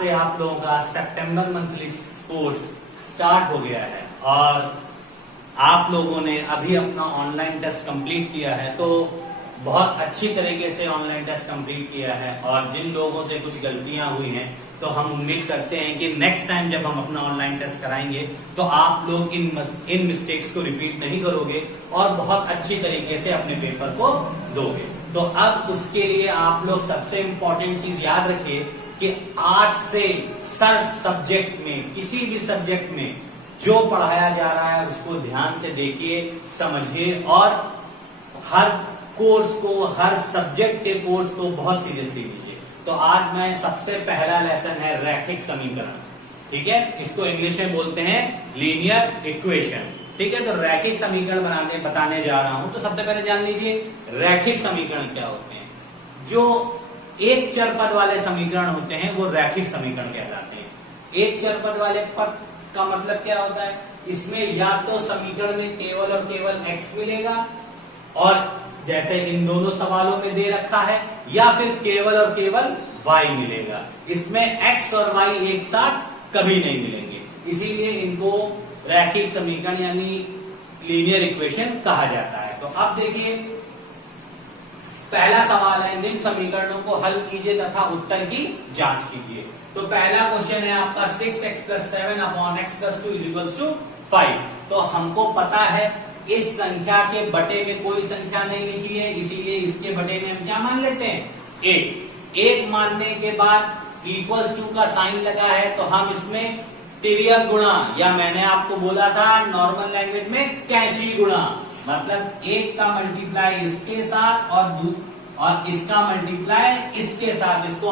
से आप लोगों का सितंबर मंथली कोर्स स्टार्ट हो गया है और आप लोगों ने अभी अपना ऑनलाइन टेस्ट कंप्लीट किया है, तो बहुत अच्छी तरीके से ऑनलाइन टेस्ट कंप्लीट किया है। और जिन लोगों से कुछ गलतियां हुई हैं तो हम उम्मीद करते हैं कि नेक्स्ट टाइम जब हम अपना ऑनलाइन टेस्ट कराएंगे तो आप लोग इन मिस्टेक्स को रिपीट नहीं करोगे और बहुत अच्छी तरीके से अपने पेपर को दोगे। तो अब उसके लिए आप लोग सबसे इंपॉर्टेंट चीज याद रखिए कि आज से सर सब्जेक्ट में, किसी भी सब्जेक्ट में जो पढ़ाया जा रहा है उसको ध्यान से देखिए, समझिए और हर कोर्स को, हर सब्जेक्ट के कोर्स को बहुत सीरियसली लीजिए। तो आज मैं सबसे पहला लेसन है रैखिक समीकरण, ठीक है, इसको इंग्लिश में बोलते हैं लीनियर इक्वेशन, ठीक है। तो रैखिक समीकरण बताने जा रहा हूं। तो सबसे पहले जान लीजिए रैखिक समीकरण क्या होते हैं। जो एक चर पद वाले समीकरण होते हैं वो रैखिक समीकरण कहलाते हैं। एक चर पद वाले पद का मतलब क्या होता है, इसमें या तो समीकरण में केवल और केवल x मिलेगा, और जैसे इन दोनों सवालों में दे रखा है, या फिर केवल और केवल y मिलेगा। इसमें x और y एक साथ कभी नहीं मिलेंगे, इसीलिए इनको रैखिक समीकरण यानी लीनियर इक्वेशन कहा जाता है। तो अब देखिए पहला सवाल है, निम्न समीकरणों को हल कीजिए तथा उत्तर की जांच कीजिए। तो पहला क्वेश्चन है आपका 6x + 7 अपॉन x + 2 = 5। तो हमको पता है इस संख्या के बटे में कोई संख्या नहीं लिखी है, इसीलिए इसके बटे में हम क्या मान लेते हैं, 1 मानने के बाद = का साइन लगा है तो हम इसमें तिर्यक गुणा, या मैंने आपको बोला था नॉर्मल लैंग्वेज में कैंची गुणा, मतलब 1 का मल्टीप्लाई इसके साथ और इसका मल्टीप्लाई इसके साथ, इसको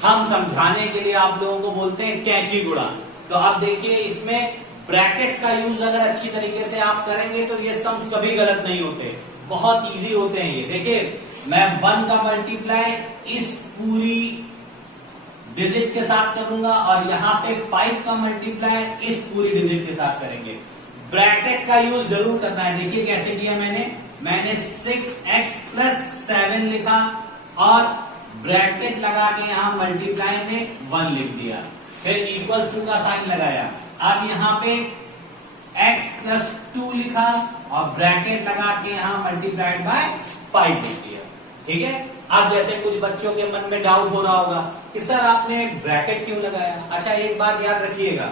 हम समझाने के लिए आप लोगों को बोलते हैं कैंची गुणा। तो अब देखिए इसमें ब्रैकेट्स का यूज अगर अच्छी तरीके से आप करेंगे तो ये सम्स कभी गलत नहीं होते, बहुत इजी होते हैं ये। देखिए मैं 1 का मल्टीप्लाई इस पूरी डिजिट के साथ करूंगा और यहाँ पे 5 का मल्टीप्लाई इस पूरी डिजिट के साथ करेंगे। ब्रैकेट का यूज जरूर करना है। देखिए कैसे किया मैंने 6x + 7 लिखा और ब्रैकेट लगा के यहाँ मल्टीप्लाई में 1 लिख दिया, फिर = का साइन लगाया। अब यहाँ पे x + 2 लिखा और ब्रैकेट लगा के यहाँ मल्टीप्लाइड बाय 5 लिख दिया, ठीक है। अब जैसे कुछ बच्चों के मन में डाउट हो रहा होगा कि सर आपने ब्रैकेट क्यों लगाया। अच्छा एक बात याद रखिएगा,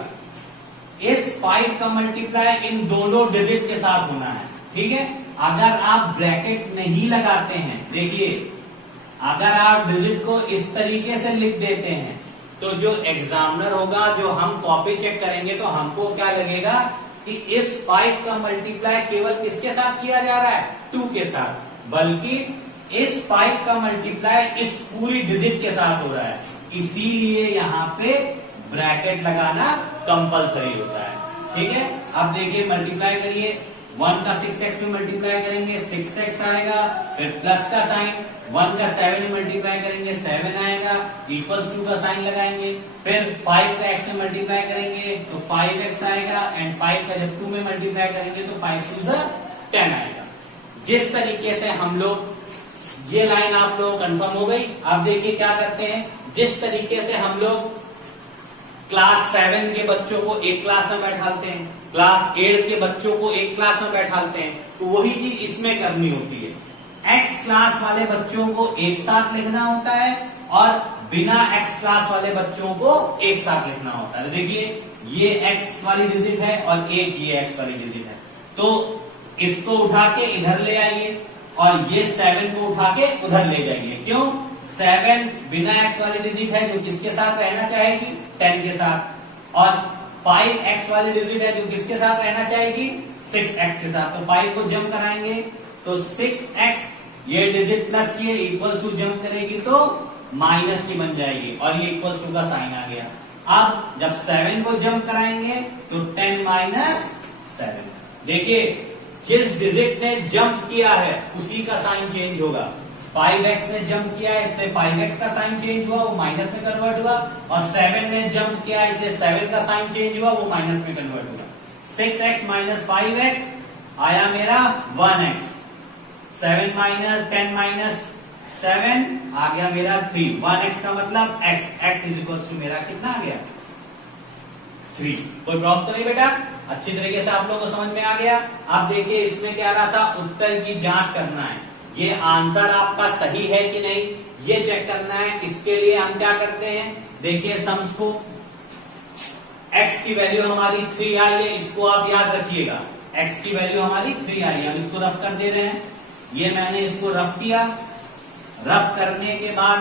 इस 5 का मल्टीप्लाई इन दोनों डिजिट के साथ होना है, ठीक है। अगर आप ब्रैकेट नहीं लगाते हैं, देखिए अगर आप डिजिट को इस तरीके से लिख देते हैं तो जो एग्जामिनर होगा, जो हम कॉपी चेक करेंगे तो हमको क्या लगेगा कि इस 5 का मल्टीप्लाई केवल किसके साथ किया जा रहा है, 2 के साथ, बल्कि इस 5 का मल्टीप्लाई इस पूरी डिजिट के साथ हो रहा है, इसीलिए यहाँ पे ब्रैकेट लगाना कंपलसरी होता है, ठीक है। अब देखिए मल्टीप्लाई करिए, 1 का 6x में मल्टीप्लाई करेंगे 6x आएगा, फिर प्लस का साइन, 1 का 7 में मल्टीप्लाई करेंगे 7 आएगा, = का साइन लगाएंगे, फिर 5 का x में मल्टीप्लाई करेंगे तो 5x आएगा, एंड 5 का जब 2 में मल्टीप्लाई करेंगे तो 5 × 2 = 10 आएगा। जिस तरीके से हम लोग, ये लाइन आप लोग कंफर्म हो गई। अब देखिए क्या करते हैं, जिस तरीके से हम लोग क्लास 7 के बच्चों को एक क्लास में बैठाते हैं, क्लास 8 के बच्चों को एक क्लास में बैठाते हैं, तो वही चीज इसमें करनी होती है। X क्लास वाले बच्चों को एक साथ लिखना होता है और बिना X क्लास वाले बच्चों को एक साथ लिखना होता है। देखिए ये X वाली डिजिट है और एक ये X वाली डिजिट है, तो इसको उठा के इधर ले आइए और ये 7 को उठा के उधर ले जाइए। क्यों, 7 बिना x वाली डिजिट है जो किसके साथ रहना चाहेगी, 10 के साथ, और 5x वाली डिजिट है जो किसके साथ रहना चाहेगी, 6x के साथ। तो 5 को जम कराएंगे तो 6x, ये डिजिट प्लस की है, = जम करेगी तो माइनस की बन जाएगी और ये = का साइन आ गया। अब जब 7 को जम कराएंगे तो 10 - 7। देखिए जिस डिजिट ने जंप किया है उसी का साइन चेंज होगा। 5x ने जंप किया है इसलिए 5x का साइन चेंज हुआ, वो माइनस में कन्वर्ट हुआ, और 7 ने जंप किया है इसलिए 7 का साइन चेंज हुआ, वो माइनस में कन्वर्ट हुआ। 6x - 5x आया मेरा 1x, 7 - 10 - 7 आ गया मेरा 3, 1x का मतलब x, x is equal to मेरा कितना आ गया 3। कोई प्रॉब्लम तो नहीं बेटा? अच्छी तरीके से आप लोगों को समझ में आ गया। आप देखिए इसमें क्या रहा था, उत्तर की जांच करना है, ये आंसर आपका सही है कि नहीं ये चेक करना है। इसके लिए हम क्या करते हैं, देखिए सम्स को, x की वैल्यू हमारी 3 आई है, इसको आप याद रखिएगा, x की वैल्यू हमारी 3 आई है, हम इसको रफ कर दे रहे हैं। ये मैंने इसको रफ किया, रफ करने के बाद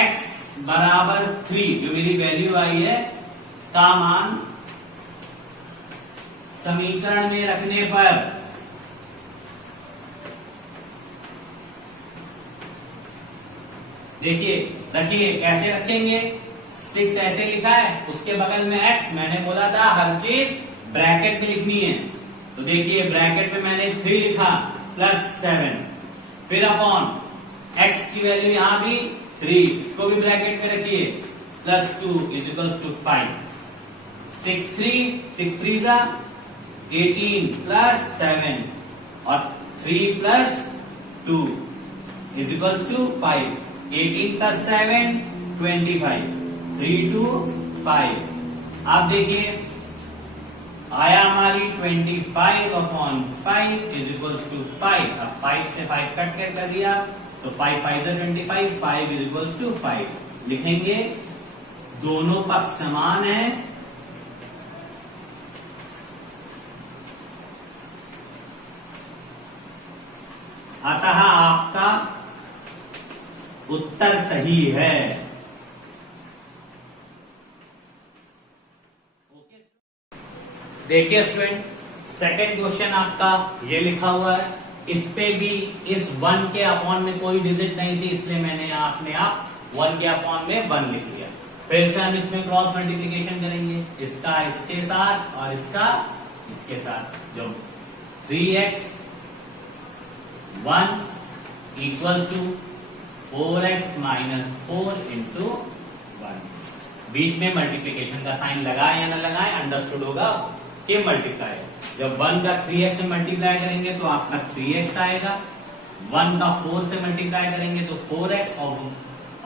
x बराबर 3 जो मेरी वैल्यू आई है का मान समीकरण में रखने पर देखिए रखिए, कैसे रखेंगे, 6 ऐसे लिखा है, उसके बगल में x, मैंने बोला था हर चीज ब्रैकेट में लिखनी है, तो देखिए ब्रैकेट में मैंने 3 लिखा प्लस 7, फिर अपॉन x की वैल्यू यहां भी 3, इसको भी ब्रैकेट में रखिए, प्लस 2 इज इक्वल्स टू 5, 6 3 जा 18 प्लस 7 और 3 plus 2 is equals to 5, 18 plus 7 25, 3 2 5। आप देखिए आया हमारी 25 अपॉन 5 इज इक्वल्स टू 5। अब 5 से 5 कट कर दिया तो 5 5 से 25, 5 इज इक्वल्स टू 5 लिखेंगे। दोनों पक्ष समान है, अतः आपका उत्तर सही है। देखिए स्टूडेंट, सेकंड क्वेश्चन आपका ये लिखा हुआ है, इस पे भी इस 1 के अपॉन में कोई डिजिट नहीं थी, इसलिए मैंने अपने आप 1 के अपॉन में 1 लिख लिया। फिर से हम इसमें क्रॉस मल्टीप्लिकेशन करेंगे, इसका इसके साथ और इसका इसके साथ, जो 3x 1 equal to 4x minus 4 into 1। बीच में मल्टीप्लीकेशन का साइन लगाए या ना लगाए, अंडरस्टूड होगा कि मल्टीप्लाई। जब 1 का 3x से मल्टीप्लाई करेंगे तो आपका 3x आएगा, 1 का 4 से मल्टीप्लाई करेंगे तो 4x,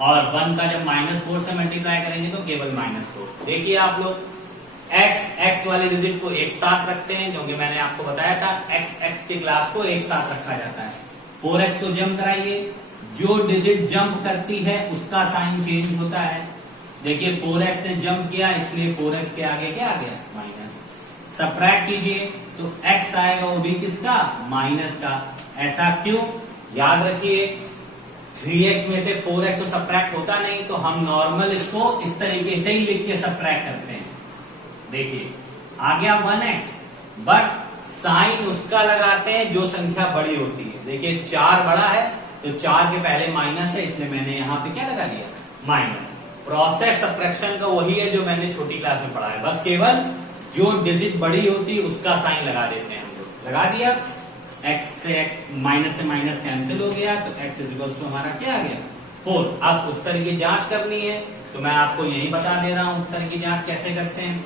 और 1 का जब -4 से मल्टीप्लाई करेंगे तो केवल -4। देखिए आप लोग x वाले डिजिट को एक साथ रखते हैं, क्योंकि मैंने आपको बताया था x की क्लास को एक साथ रखा जाता है। 4x को जंप कराइए, जो डिजिट जंप करती है उसका साइन चेंज होता है। देखिए 4x ने जंप किया, इसलिए 4x के आगे क्या आ गया माइनस। सबट्रैक्ट कीजिए तो x आएगा, वो भी किसका, माइनस का। ऐसा क्यों, याद रखिए 3x में से 4x तो सबट्रैक्ट होता नहीं, तो हम नॉर्मल इसको इस तरीके से ही लिख के सबट्रैक्ट करते हैं। देखिए आ गया 1x, बट साइन उसका लगाते हैं जो संख्या बड़ी होती है। देखिए 4 बड़ा है तो 4 के पहले माइनस है, इसलिए मैंने यहां पे क्या लगा दिया, माइनस। प्रोसेस सबट्रैक्शन का वही है जो मैंने छोटी क्लास में पढ़ा है, बस केवल जो डिजिट बड़ी होती है उसका साइन लगा देते हैं हम लोग। लगा दिया, x से माइनस कैंसिल हो गया, तो x इज इक्वल टू हमारा क्या आ गया 4। अब उत्तर की जांच करनी है, तो मैं आपको यही बता दे रहा हूं उत्तर की जांच कैसे करते हैं।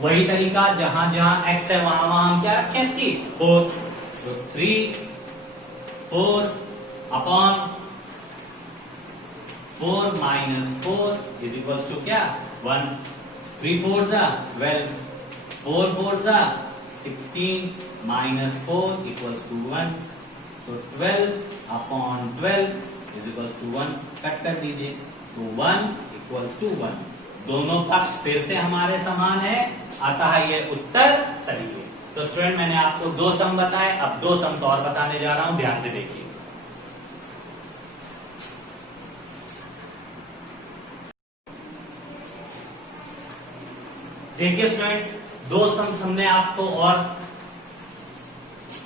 वही तरीका, जहां जहां x है वहां वहां हम क्या रखें 4, तो 3 4 upon 4 minus 4 is equal to क्या 1, 3 4 12, 4 4 16 माइनस 4 इक्वल्स टू 1, तो 12 upon 12 is equals to 1 cut कर दीजिए, तो 1 इक्वल्स टू 1। दोनों पक्ष फिर से हमारे समान है, अतः ये उत्तर सही है। तो स्टूडेंट मैंने आपको 2 सम बताए, अब 2 सम्स और बताने जा रहा हूं, ध्यान से देखिए। देखिए स्टूडेंट, 2 सम्स हमने आपको और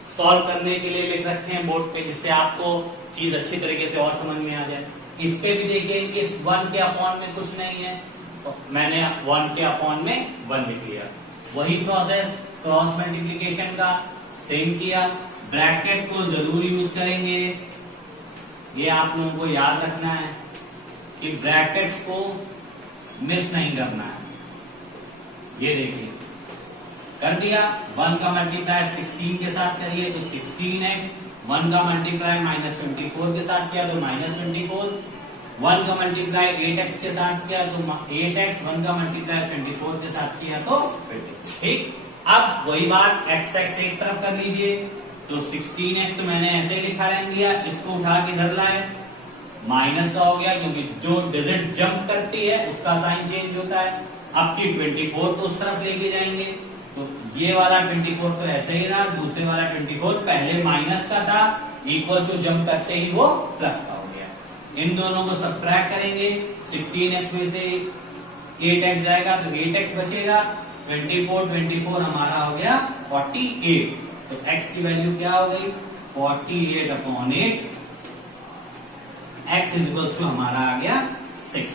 सॉल्व करने के लिए लिख रखे हैं बोर्ड पे, जिससे आपको चीज अच्छी तरीके से और समझ में आ जाए। इस पे भी देखिए, इस 1 के अपॉन में कुछ नहीं है, तो मैंने 1 के अपॉन में 1 लिख लिया। वही प्रोसेस क्रॉस मल्टीप्लिकेशन का सेम किया, ब्रैकेट को जरूर यूज करेंगे। ये आप लोगों को याद रखना है कि ब्रैकेट्स को मिस नहीं करना है। ये देखिए कर दिया, 1 का मल्टीप्लाई 16 के साथ करिए तो 16x 1 का मल्टीप्लाई -24 के साथ किया तो -24, 1 का मल्टीप्लाई 8x के साथ किया तो 8x, 1 का मल्टीप्लाई 24 के साथ किया तो 24। ठीक, अब वही बात x एक तरफ कर लीजिए, तो 16x तो मैंने ऐसे ही लिखा रहने दिया, इसको उठा के इधर लाए, माइनस का हो गया क्योंकि जो डिजिट जंप करती है उसका साइन चेंज होता है। अब की 24 तो उस तरफ लेके जाएंगे, तो ये वाला 24 तो ऐसे ही रहा, दूसरे वाला 24 पहले माइनस का था, इक्वल टू जंप करते ही वो प्लस का हो गया। इन दोनों को सब्ट्रैक्ट करेंगे, 16x में से 8x जाएगा तो 8x बचेगा, 24 हमारा हो गया 48, तो x की वैल्यू क्या हो गई 48/8, x इक्वल्स टू हमारा आ गया 6।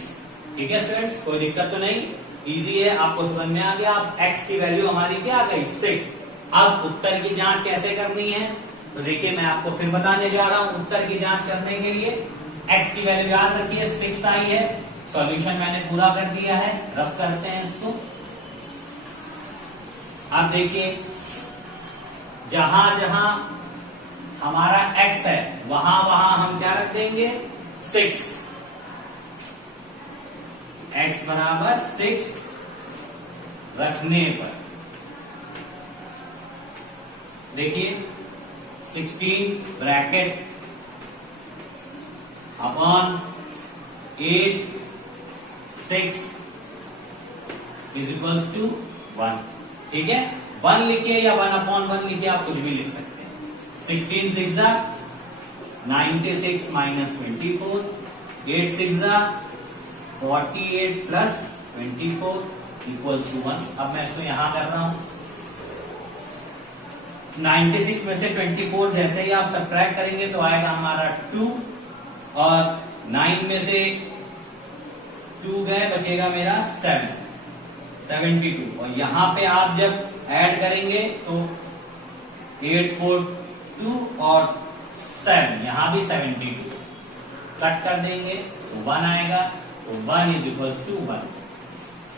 ठीक है स्टूडेंट्स, कोई दिक्कत तो नहीं, इजी है, आपको समझ में आ गया। अब x की वैल्यू हमारी क्या आ गई 6। अब उत्तर की जांच कैसे करनी है, तो देखिए मैं आपको फिर बताने जा रहा हूं। उत्तर की जांच करने के लिए x की वैल्यू याद रखिए 6 आई है, सॉल्यूशन मैंने पूरा कर दिया है, रब करते हैं इसको। अब देखिए जहां जहां हमारा x है वहां वहां हम क्या रख देंगे 6, x बराबर 6 रखने पर देखिए 16 bracket upon 8 6 is equals to 1। ठीक है, 1 लिखिए या 1/1 लिखिए, आप कुछ भी लिख सकते हैं। 16 6 96 -24, 8 6 48 प्लस 24 इक्वल्स टू 1। अब मैं इसको यहां कर रहा हूं, 96 में से 24 जैसे ही आप सब्ट्रैक्ट करेंगे तो आएगा हमारा 2, और 9 में से 2 गए बचेगा मेरा 7, 72, और यहां पे आप जब ऐड करेंगे तो 8 4 2 और 7, यहां भी 72 कट कर देंगे तो 1 आएगा, तो 1 इज इक्वल्स टू 1।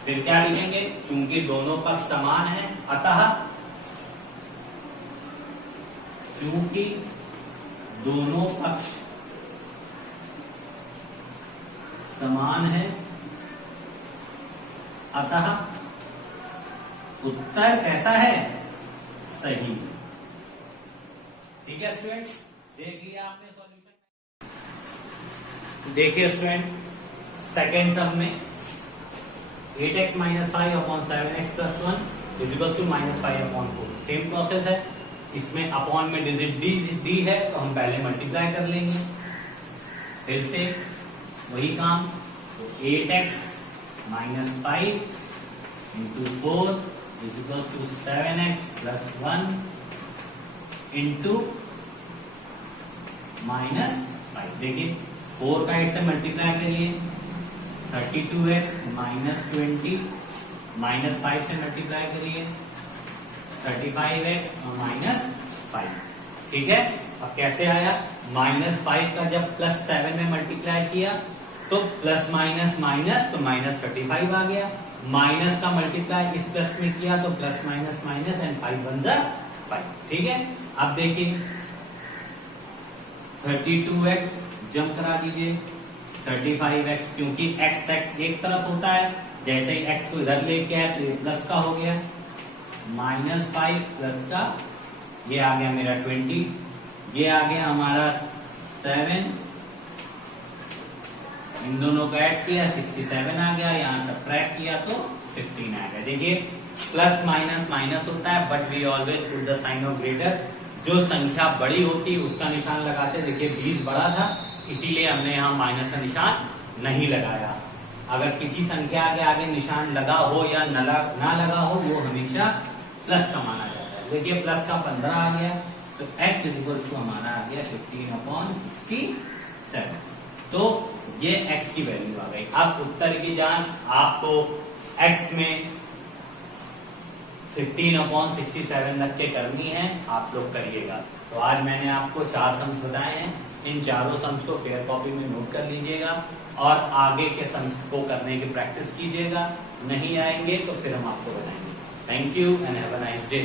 फिर क्या लिखेंगे, चूंकि दोनों पक्ष समान है, अतः चूंकि दोनों पक्ष समान है अतः उत्तर कैसा है सही। ठीक है स्टूडेंट, देख लिया आपने सॉल्यूशन। देखिए स्टूडेंट, सेकेंड सम में 8x - 5/7x + 1 is equal to -5/4, same process है। इसमें अपॉन में डिजिट दी है तो हम पहले मल्टीप्लाई कर लेंगे, फिर से वही काम, तो 8x - 5 × 4 is equal to 7x + 1 into -5। देखिए 4 का 8 से मल्टीप्लाई करिए, 32x - 20 -5 से मल्टीप्लाई करिए 35x और -5। ठीक है, अब कैसे आया, -5 का जब +7 में मल्टीप्लाई किया तो प्लस माइनस माइनस तो -35 आ गया, माइनस का मल्टीप्लाई इस प्लस में किया तो प्लस माइनस माइनस एंड 5 बन जा 5। ठीक है, अब देखिए 32x जंप करा दीजिए, 35x क्योंकि x एक तरफ होता है, जैसे ही x को इधर लेके आए तो ये प्लस का हो गया, -5 प्लस का ये आ गया मेरा 20, ये आ गया हमारा 7, इन दोनों को ऐड किया 67 आ गया, यहाँ सब्ट्रैक्ट किया तो 15 आ गया। देखिए प्लस माइनस माइनस होता है, but we always put the sign of greater. जो संख्या बड़ी होती है उसका निशान लगाते, देखिए 20 बड़ा था इसीलिए हमने यहाँ माइनस का निशान नहीं लगाया। अगर किसी संख्या के आगे निशान लगा हो या ना लगा हो वो हमेशा प्लस का माना जाता है। देखिए प्लस का 15 आ गया, तो x इज इक्वल टू हमारा आ गया 15/67। तो ये x की वैल्यू आ गई। अब उत्तर की जांच आपको x में 15/67 रख के करनी है, आप लोग करिएगा। तो आज मैंने आपको 4 सम्स बताए हैं, इन चारों सम्स को फेयर कॉपी में नोट कर लीजिएगा और आगे के सम्स को करने की प्रैक्टिस कीजिएगा। नहीं आएंगे तो फिर हम आपको बताएंगे। Thank you and have a nice day.